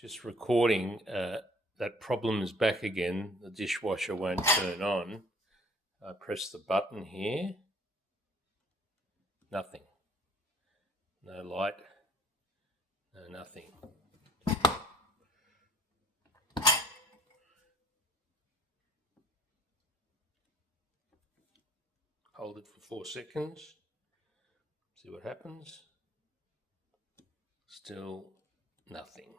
Just recording. That problem is back again. The dishwasher won't turn on. I press the button here. Nothing. No light. No nothing. Hold it for 4 seconds. See what happens. Still nothing.